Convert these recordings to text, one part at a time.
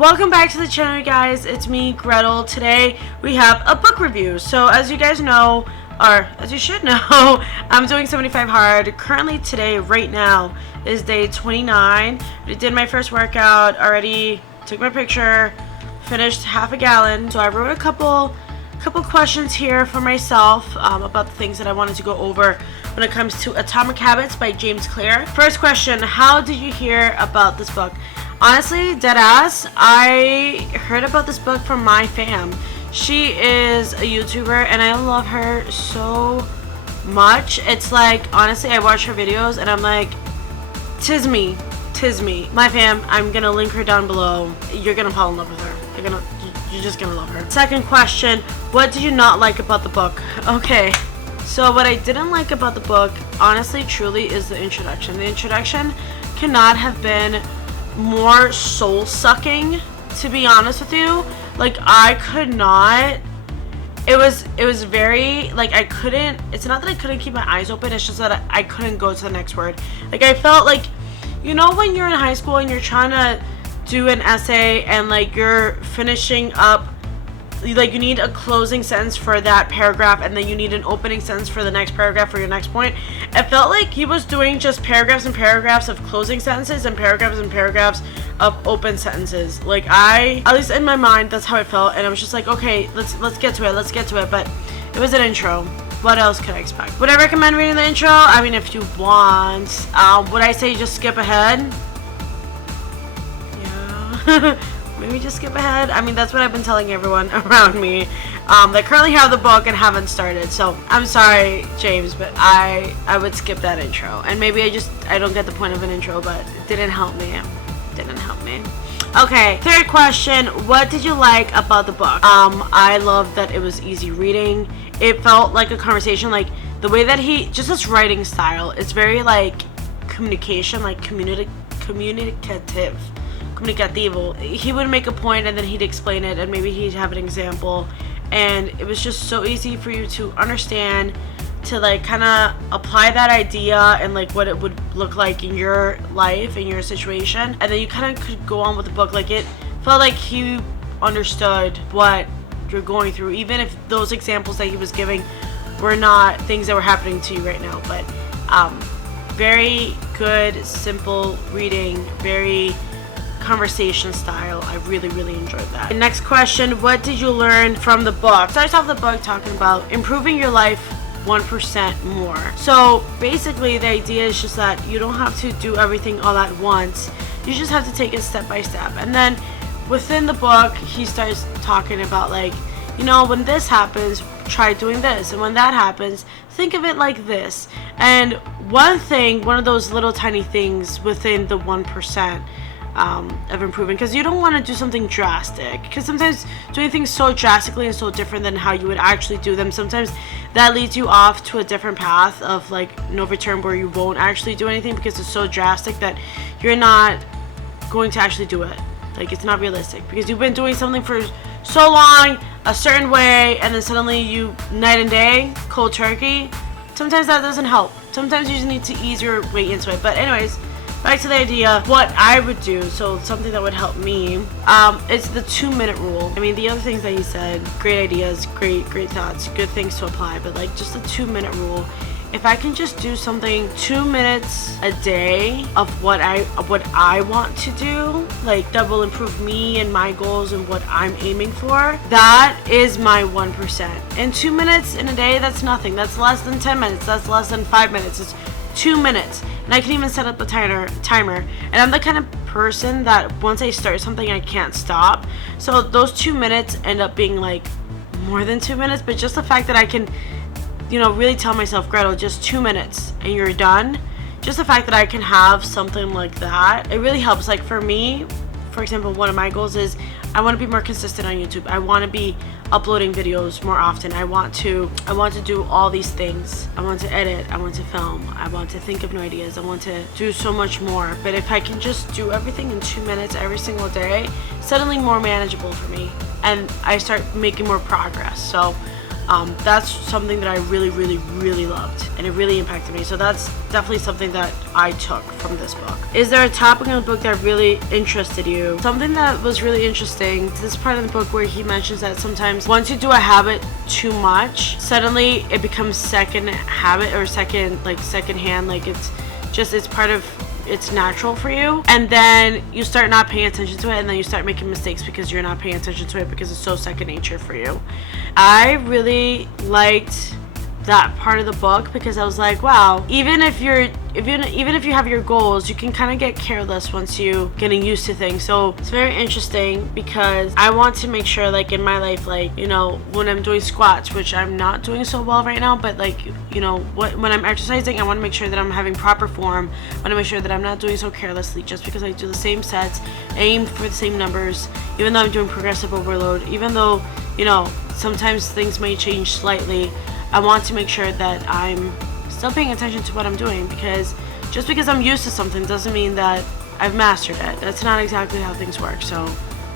Welcome back to the channel, guys. It's me, Gretel. Today we have a book review. So as you guys know, or as you should know, I'm doing 75 hard. Currently today, right now, is day 29. I did my first workout already, took my picture, finished half a gallon. So I wrote a couple questions here for myself about the things that I wanted to go over when it comes to Atomic Habits by James Clear. First question: how did you hear about this book? Honestly, deadass, I heard about this book from my fam. She is a YouTuber and I love her so much. It's like, honestly, I watch her videos and I'm like, tis me. My fam, I'm gonna link her down below. You're gonna fall in love with her. You're just gonna love her. Second question: what did you not like about the book? Okay, so what I didn't like about the book, honestly, truly, is the introduction. The introduction cannot have been more soul-sucking, to be honest with you. Like, I could not, it was very, like, I couldn't, it's not that I couldn't keep my eyes open, it's just that I couldn't go to the next word. Like, I felt like, you know, when you're in high school and you're trying to do an essay and like you're finishing up, like you need a closing sentence for that paragraph and then you need an opening sentence for the next paragraph for your next point. It felt like he was doing just paragraphs and paragraphs of closing sentences and paragraphs of open sentences. Like, at least in my mind, that's how I felt, and I was just like, okay, let's get to it. But it was an intro. What else could I expect? Would I recommend reading the intro? I mean, if you want. Would I say just skip ahead? Yeah. Maybe just skip ahead. I mean, that's what I've been telling everyone around me that currently have the book and haven't started. So I'm sorry, James, but I would skip that intro. And maybe I don't get the point of an intro, but it didn't help me. Okay, third question: what did you like about the book? I love that it was easy reading. It felt like a conversation. Like the way that just his writing style, it's very like communication, like communicative. He would make a point and then he'd explain it, and maybe he'd have an example, and it was just so easy for you to understand, to like kind of apply that idea and like what it would look like in your life, in your situation, and then you kind of could go on with the book. Like, it felt like he understood what you're going through, even if those examples that he was giving were not things that were happening to you right now. But very good, simple reading, very conversation style. I really enjoyed that. The next question: what did you learn from the book? Starts off the book talking about improving your life 1% more. So basically the idea is just that you don't have to do everything all at once. You just have to take it step by step. And then within the book, he starts talking about, like, you know, when this happens, try doing this, and when that happens, think of it like this. And one of those little tiny things within the 1% of improving, because you don't want to do something drastic, because sometimes doing things so drastically and so different than how you would actually do them, sometimes that leads you off to a different path of like no return, where you won't actually do anything because it's so drastic that you're not going to actually do it. Like, it's not realistic because you've been doing something for so long a certain way, and then suddenly you night and day, cold turkey. Sometimes that doesn't help. Sometimes you just need to ease your way into it. But anyways, back to the idea, what I would do. So something that would help me is the 2-minute rule. I mean, the other things that he said, great ideas, great thoughts, good things to apply, but like just the 2-minute rule. If I can just do something 2 minutes a day of what I want to do, like that will improve me and my goals and what I'm aiming for, that is my 1%. And 2 minutes in a day, that's nothing. That's less than 10 minutes. That's less than 5 minutes. It's 2 minutes. And I can even set up a timer. And I'm the kind of person that once I start something, I can't stop. So those 2 minutes end up being like more than 2 minutes, but just the fact that I can, you know, really tell myself, Gretel, just 2 minutes and you're done. Just the fact that I can have something like that, it really helps. Like for me, for example, one of my goals is I want to be more consistent on YouTube. I want to be uploading videos more often. I want to do all these things. I want to edit. I want to film. I want to think of new ideas. I want to do so much more. But if I can just do everything in 2 minutes every single day, suddenly more manageable for me, and I start making more progress. So That's something that I really, really, really loved, and it really impacted me. So that's definitely something that I took from this book. Is there a topic in the book that really interested you? Something that was really interesting, this part of the book where he mentions that sometimes once you do a habit too much, suddenly it becomes second habit, or second hand, like it's part of, it's natural for you, and then you start not paying attention to it, and then you start making mistakes because you're not paying attention to it because it's so second nature for you. I really liked that part of the book because I was like, wow, even if you have your goals, you can kind of get careless once you getting used to things. So it's very interesting because I want to make sure, like in my life, like, you know, when I'm doing squats, which I'm not doing so well right now, but like, you know, when I'm exercising, I want to make sure that I'm having proper form. I want to make sure that I'm not doing so carelessly just because I do the same sets, aim for the same numbers, even though I'm doing progressive overload, even though, you know, sometimes things may change slightly. I want to make sure that I'm still paying attention to what I'm doing, because just because I'm used to something doesn't mean that I've mastered it. That's not exactly how things work. So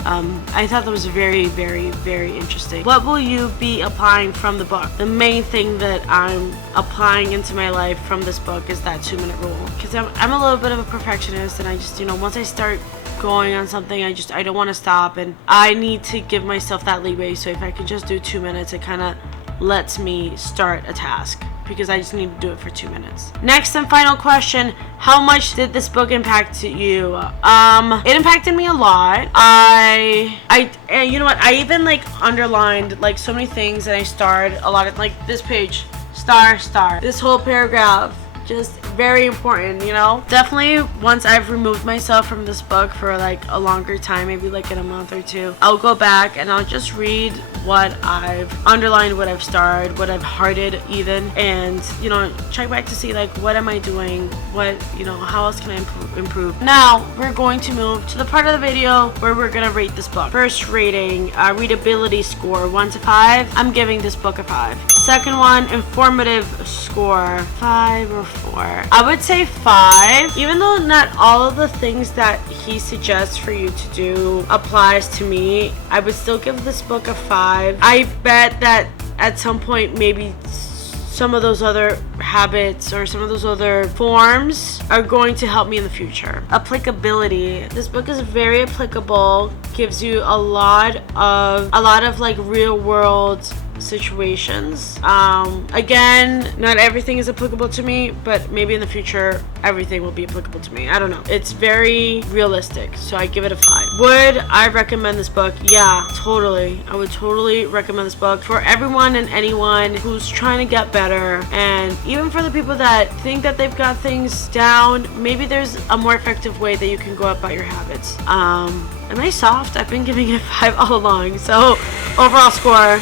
I thought that was very, very, very interesting. What will you be applying from the book? The main thing that I'm applying into my life from this book is that 2-minute rule, because I'm a little bit of a perfectionist, and I just, you know, once I start going on something, I don't want to stop, and I need to give myself that leeway. So if I can just do 2 minutes, it kind of lets me start a task, because I just need to do it for 2 minutes. Next and final question, how much did this book impact you? It impacted me a lot. You know what, I even like underlined like so many things, and I starred a lot of, like, this page, star, this whole paragraph, just very important, you know. Definitely once I've removed myself from this book for like a longer time, maybe like in a month or two, I'll go back and I'll just read what I've underlined, what I've starred, what I've hearted even, and, you know, check back to see like what am I doing, what, you know, how else can I improve. Now we're going to move to the part of the video where we're gonna rate this book. First rating, readability score 1 to 5. I'm giving this book a 5. Second one, informative score 5 or 4. I would say 5. Even though not all of the things that he suggests for you to do applies to me, I would still give this book a 5. I bet that at some point maybe some of those other habits or some of those other forms are going to help me in the future. Applicability. This book is very applicable, gives you a lot of like real world situations. Again, not everything is applicable to me, but maybe in the future everything will be applicable to me. I don't know. It's very realistic, so I give it a 5. Would I recommend this book? Yeah, totally. I would totally recommend this book for everyone and anyone who's trying to get better, and even for the people that think that they've got things down, maybe there's a more effective way that you can go about your habits. Am I soft? I've been giving it 5 all along. So overall score,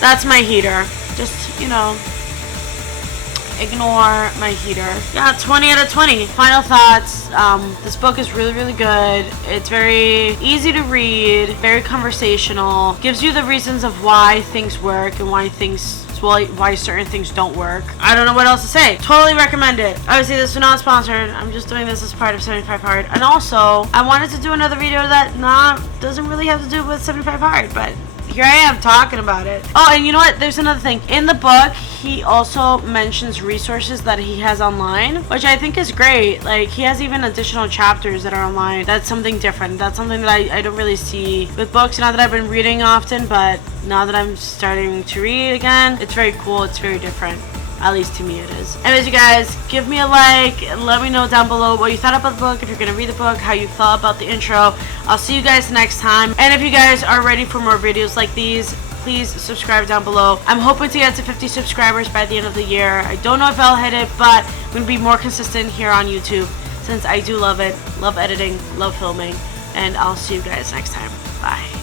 that's my heater. Just, you know, ignore my heater. Yeah, 20 out of 20. Final thoughts. This book is really, really good. It's very easy to read, very conversational, gives you the reasons of why things work and why certain things don't work. I don't know what else to say. Totally recommend it. Obviously, this is not sponsored. I'm just doing this as part of 75 Hard. And also, I wanted to do another video that doesn't really have to do with 75 Hard, but here I am talking about it. Oh, and you know what? There's another thing. In the book, he also mentions resources that he has online, which I think is great. Like, he has even additional chapters that are online. That's something different. That's something that I don't really see with books, not that I've been reading often, but now that I'm starting to read again, it's very cool. It's very different. At least to me it is. Anyways, you guys, give me a like and let me know down below what you thought about the book, if you're gonna read the book, how you felt about the intro. I'll see you guys next time. And if you guys are ready for more videos like these, please subscribe down below. I'm hoping to get to 50 subscribers by the end of the year. I don't know if I'll hit it, but I'm gonna be more consistent here on YouTube since I do love it, love editing, love filming, and I'll see you guys next time. Bye.